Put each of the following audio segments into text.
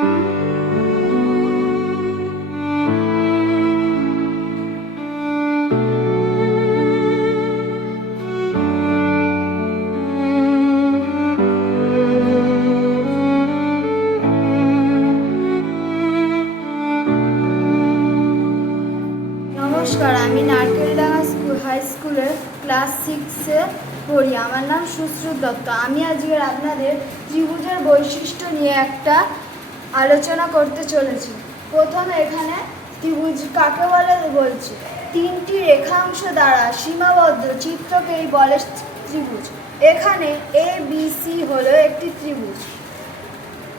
নমস্কার, আমি Narkeldanga school high স্কুলের ক্লাস সিক্সে পড়ি। আমার নাম সুশ্রুত দত্ত। আমি আজকের আপনাদের ত্রিভুজের বৈশিষ্ট্য নিয়ে একটা আলোচনা করতে চলেছি। প্রথমে এখানে ত্রিভুজ কাকে বলে বলছি? তিনটি রেখাংশ দ্বারা সীমাবদ্ধ চিত্রকেই বলে ত্রিভুজ। এখানে এ বি সি হলো একটি ত্রিভুজ।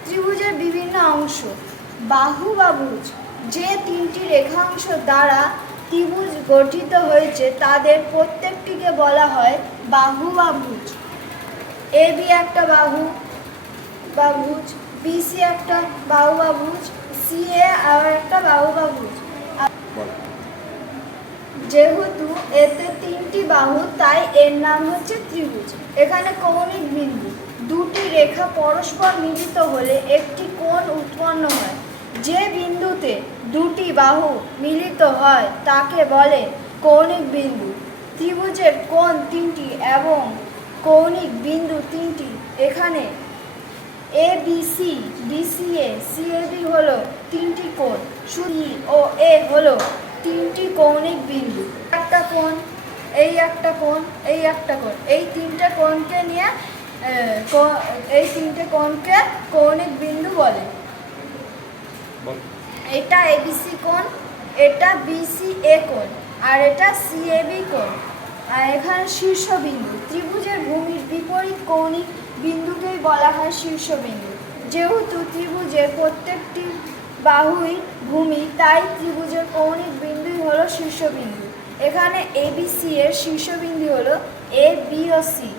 ত্রিভুজের বিভিন্ন অংশ, বাহু বা ভুজ, যে তিনটি রেখাংশ দ্বারা ত্রিভুজ গঠিত হয়েছে, তাদের প্রত্যেকটিকে বলা হয় বাহু বা ভুজ। এ বি একটা বাহু বা ভুজ। বিসি একটা বাহু বা ভুজ সি এ আর একটা বাহু বা ভুজ যেহেতু এতে তিনটি বাহু, তাই এর নাম হচ্ছে ত্রিভুজ। এখানে কৌণিক বিন্দু। দুটি রেখা পরস্পর মিলিত হলে একটি কোণ উৎপন্ন হয়। যে বিন্দুতে দুটি বাহু মিলিত হয়, তাকে বলে কৌণিক বিন্দু। ত্রিভুজের কোণ তিনটি এবং কৌণিক বিন্দু তিনটি। এখানে A B C BCA CAB হলো তিনটি কোণ। সুই ও এ হলো তিনটি কৌণিক বিন্দু। একটা কোণ এই একটা কোণ এই একটা কোণ। এই তিনটে কোণকে নিয়ে এই তিনটে কোণকে কৌণিক বিন্দু বলে। এটা এবিসি কোণ এটা বিসি এ কোণ আর এটা সিএবি কোণ। আর এখানে শীর্ষবিন্দু ত্রিভুজের ভূমির বিপরীত কৌণিক বিন্দুকেই বলা হয় শীর্ষবিন্দু। যেহেতু ত্রিভুজের প্রত্যেকটি বাহুই ভূমি, তাই ত্রিভুজের কৌণিক বিন্দুই হলো শীর্ষবিন্দু। এখানে এবিসি এর শীর্ষবিন্দু হলো এ বি ও সি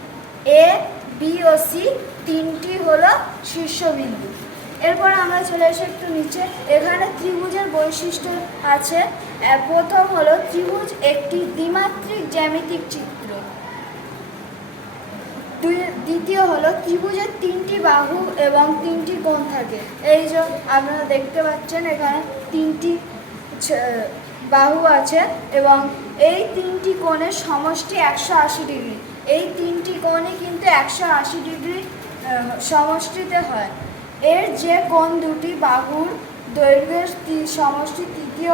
এ বি ও সি তিনটি হলো শীর্ষবিন্দু। এরপর আমরা চলে আসি একটু নিচে। এখানে ত্রিভুজের বৈশিষ্ট্য আছে। প্রথম হলো ত্রিভুজ একটি দ্বিমাত্রিক জ্যামিতিক চিত্র। দ্বিতীয় হলো ত্রিভুজের তিনটি বাহু এবং তিনটি কোণ থাকে। এই যে আপনারা দেখতে পাচ্ছেন, এখানে তিনটি বাহু আছে এবং এই তিনটি কোণের সমষ্টি একশো আশি ডিগ্রি। এই তিনটি কোণই কিন্তু একশো আশি ডিগ্রি সমষ্টিতে হয়। এর যে কোণ দুটি বাহুর দৈর্ঘ্যের সমষ্টি তৃতীয়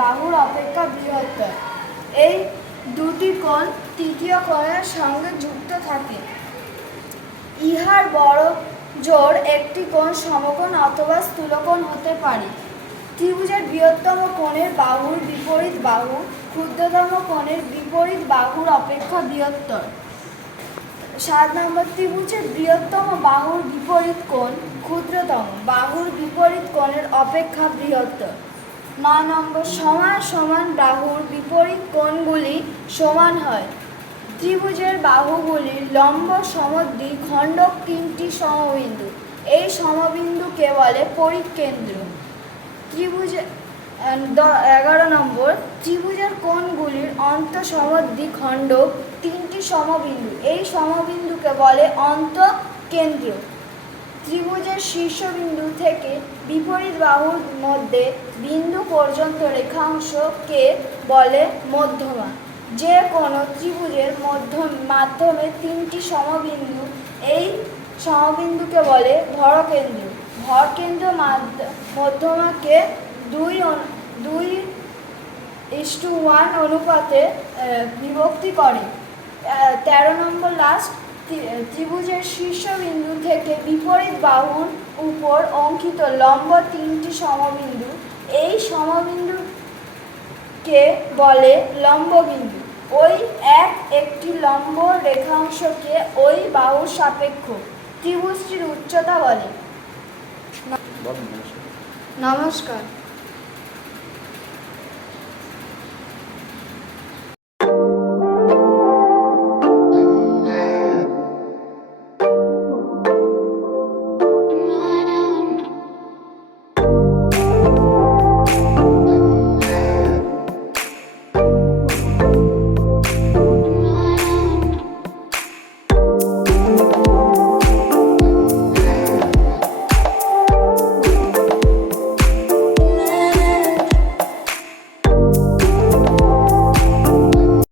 বাহুর অপেক্ষা বৃহত্তর। এই দুটি কোণ তৃতীয় কোণের সঙ্গে যুক্ত থাকে। ইহার বড় জোর একটি কোণ সমকোণ অথবা স্থূলকোণ হতে পারে। ত্রিভুজের বৃহত্তম কোণের বাহুর বিপরীত বাহু, ক্ষুদ্রতম কোণের বিপরীত বাহুর অপেক্ষা বৃহত্তর। সাত নম্বর ত্রিভুজের বৃহত্তম বাহুর বিপরীত কোণ, ক্ষুদ্রতম বাহুর বিপরীত কোণের অপেক্ষা বৃহত্তর। নয় নম্বর সমান সমান বাহুর বিপরীত কোণগুলি সমান হয়। ত্রিভুজের বাহুগুলির লম্ব সমদ্বি খণ্ডক তিনটি সমবিন্দু। এই সমবিন্দুকে বলে পরিকেন্দ্র। ত্রিভুজ এগারো নম্বর, ত্রিভুজের কোণগুলির অন্ত সমদ্বি খণ্ডক তিনটি সমবিন্দু। এই সমবিন্দুকে বলে অন্ত কেন্দ্র ত্রিভুজের শীর্ষবিন্দু থেকে বিপরীত বাহুর মধ্যে বিন্দু পর্যন্ত রেখাংশকে বলে মধ্যমা। যে কোনো ত্রিভুজের মধ্য, মাধ্যমে তিনটি সমবিন্দু। এই সমবিন্দুকে বলে ভরকেন্দ্র। ভরকেন্দ্র মাধ্য- মধ্যমাকে দুই দুই ইস টু ওয়ান অনুপাতে বিভক্তি করে। তেরো নম্বর লাস্ট ত্রিভুজের শীর্ষবিন্দু থেকে বিপরীত বাহুর উপর অঙ্কিত লম্ব তিনটি সমবিন্দু। এই সমবিন্দুকে বলে লম্ববিন্দু। ওই এক একটি লম্ব রেখাংশকে ওই বাহু সাপেক্ষ। ত্রিভুজটির উচ্চতা বলে। নমস্কার।